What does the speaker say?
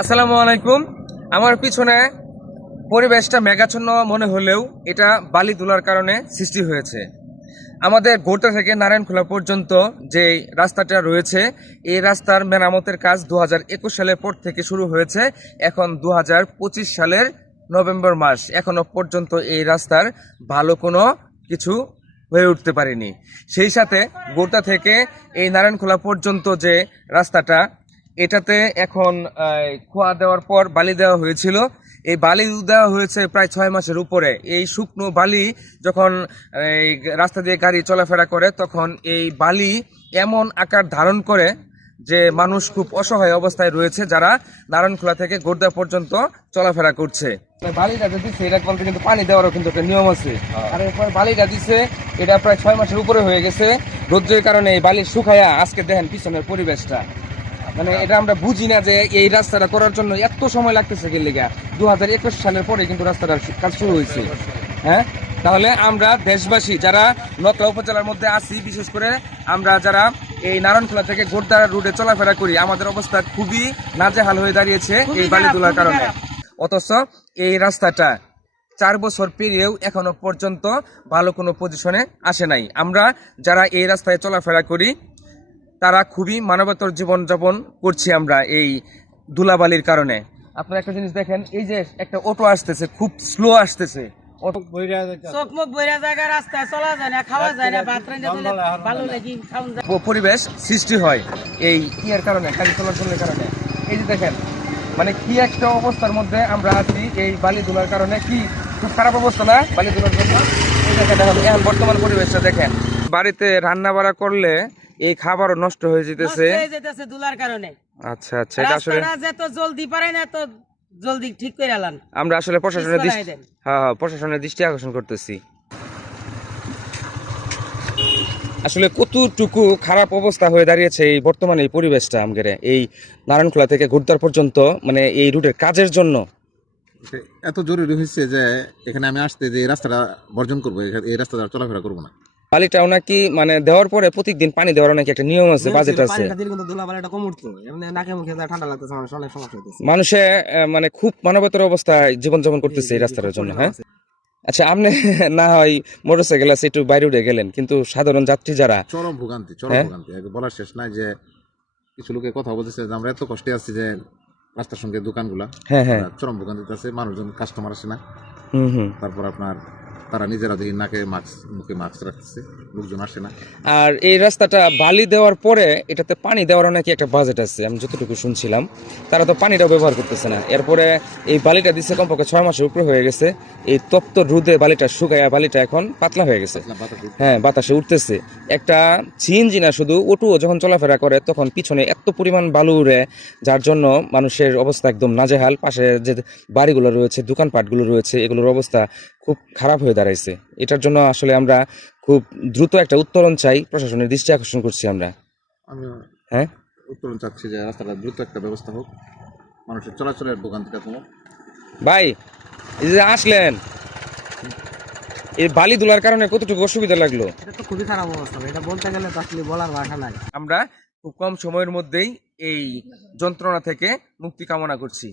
আসসালামু আলাইকুম। আমার পিছনে পরিবেশটা মেঘাচ্ছন্ন মনে হলেও এটা বালি তোলার কারণে সৃষ্টি হয়েছে। আমাদের গোটা থেকে নারায়ণখোলা পর্যন্ত যে রাস্তাটা রয়েছে, এই রাস্তার মেরামতের কাজ দু সালের পর থেকে শুরু হয়েছে। এখন দু সালের নভেম্বর মাস। এখনও পর্যন্ত এই রাস্তার ভালো কোনো কিছু হয়ে উঠতে পারেনি। সেই সাথে গোটা থেকে এই নারায়ণখোলা পর্যন্ত যে রাস্তাটা এটাতে এখন খোয়া দেওয়ার পর বালি দেওয়া হয়েছিল। এই বালি দেওয়া হয়েছে প্রায় ছয় মাসের উপরে। এই শুকনো বালি যখন এই রাস্তা দিয়ে গাড়ি চলাফেরা করে তখন এই বালি এমন আকার ধারণ করে যে মানুষ খুব অসহায় অবস্থায় রয়েছে যারা নারায়ণখোলা থেকে গোর্দা পর্যন্ত চলাফেরা করছে। বালিটা দিচ্ছে এটা বলতে কিন্তু পানি দেওয়ারও কিন্তু একটা নিয়ম আছে। আর এরপর বালিটা দিচ্ছে এটা প্রায় ছয় মাসের উপরে হয়ে গেছে। রৌদ্রের কারণে এই বালি শুকায়া আজকে দেখেন পিছনের পরিবেশটা। মানে এটা আমরা বুঝি না যে এই রাস্তাটা করার জন্য এত সময় লাগতেছে কি লেগা দু হাজার একুশ সালের পরে কিন্তু রাস্তাটার কাজ শুরু হয়েছে। হ্যাঁ? তাহলে আমরা দেশবাসী যারা নকলা উপজেলার মধ্যে আছি বিশেষ করে আমরা যারা এই নারায়ণখোলা থেকে গোড্ডা রুটে চলাফেরা করি আমাদের অবস্থা খুবই নাজেহাল হয়ে দাঁড়িয়েছে এই বালি তোলার কারণে। অথচ এই রাস্তাটা চার বছর পেরিয়েও এখনও পর্যন্ত ভালো কোনো পজিশনে আসে নাই। আমরা যারা এই রাস্তায় চলাফেরা করি তারা খুবই মানবতর জীবনযাপন করছি আমরা এই ধুলাবালির কারণে। আপনারা একটা জিনিস দেখেন এই যে একটা অটো আসতেছে খুব স্লো আসতেছে। পরিবেশ সৃষ্টি হয় এই ইয়ের কারণে গাড়ি চলাচলের কারণে। এই যে দেখেন মানে কি একটা অবস্থার মধ্যে আমরা আছি এই বালি ধুলার কারণে কি খুব খারাপ অবস্থা না বালি ধুলার জন্য? এই দেখেন এখন এখন বর্তমান পরিবেশটা দেখেন। বাড়িতে রান্না বাড়া করলে এই খাবারও নষ্ট হয়ে যেতেছে। হয়ে যেতেছে দুলার কারণে। আচ্ছা আচ্ছা এটা আসলে রাস্তাটা যত জলদি পারে না তো জলদি ঠিক করে আলান। আমরা আসলে প্রশাসনের দৃষ্টি দেন। হ্যাঁ হ্যাঁ প্রশাসনের দৃষ্টি আকর্ষণ করতেছি। আসলে কতটুকু খারাপ অবস্থা হয়ে দাঁড়িয়েছে এই বর্তমানে এই পরিবেশটা আমাদের এই নারায়ণখোলা থেকে ঘুরদার পর্যন্ত মানে এই রুটের কাজের জন্য। এত জরুরি হয়েছে যে এখানে আমি আসতে যে এই রাস্তাটা বর্জন করব এই রাস্তাটা চলাফেরা করব না। বালিটাও নাকি মানে দেওয়ার পরে প্রত্যেকদিন পানি দেওয়ার নাকি একটা নিয়ম আছে বাজেট আছে। মানুষে মানে খুব মানবতার অবস্থায় জীবনযাপন করতেছে এই রাস্তাটার জন্য হ্যাঁ? আচ্ছা আপনি না হয় মোটরসাইকেল আছে একটু বাইরে উঠে গেলেন কিন্তু সাধারণ যাত্রী যারা চরম ভোগান্তি চরম হ্যাঁ? ভোগান্তি। বলার শেষ নাই যে কিছু লোকে কথা বলতেছে যে আমরা এত কষ্টে আছি যে রাস্তার সঙ্গে দোকানগুলা হ্যাঁ হ্যাঁ। চরম ভোগান্তিতে আছে মানুষজন কাস্টমার আসে না। হুম হুম। তারপর আপনার তারা নিজেরা দেখি নাকে মাস্ক মুখে মাস্ক রাখতেছে লোকজন আসে না। আর এই রাস্তাটা বালি দেওয়ার পরে এটাতে পানি দেওয়ার নাকি একটা বাজেট আছে আমি যতটুকু শুনছিলাম। তারা তো পানিটাও ব্যবহার করতেছে না। এরপরে এই বালিটা দিচ্ছে কমপক্ষে ছয় মাসের উপরে হয়ে গেছে। এই তপ্ত রোদে বালিটা শুকায়া বালিটা এখন পাতলা হয়ে গেছে। হ্যাঁ বাতাসে উঠতেছে। একটা সিএনজি না শুধু অটো যখন চলাফেরা করে তখন পিছনে এত পরিমাণ বালু উড়ে যার জন্য মানুষের অবস্থা একদম নাজেহাল। পাশে যে বাড়িগুলো রয়েছে দোকানপাটগুলো রয়েছে এগুলোর অবস্থা খুব খারাপ হয়ে দাঁড়াইছে। এটার জন্য আসলে আমরা খুব দ্রুত একটা উত্তরণ চাই প্রশাসনের দৃষ্টি আকর্ষণ করছি আমরা। আমি হ্যাঁ? উত্তরণ চাচ্ছি যে রাস্তাটা দ্রুত একটা ব্যবস্থা হোক মানুষের চলাচলের ভোগান্তিটা কমুক ভাই এই যে আসলেন এই বালি তোলার কারণে কতটুকু অসুবিধা লাগল? এটা তো খুবই খারাপ অবস্থা এটা বলতে গেলে তো আসলে বলার ভাষা নাই। আমরা খুব কম সময়ের মধ্যেই এই যন্ত্রণা থেকে মুক্তি কামনা করছি।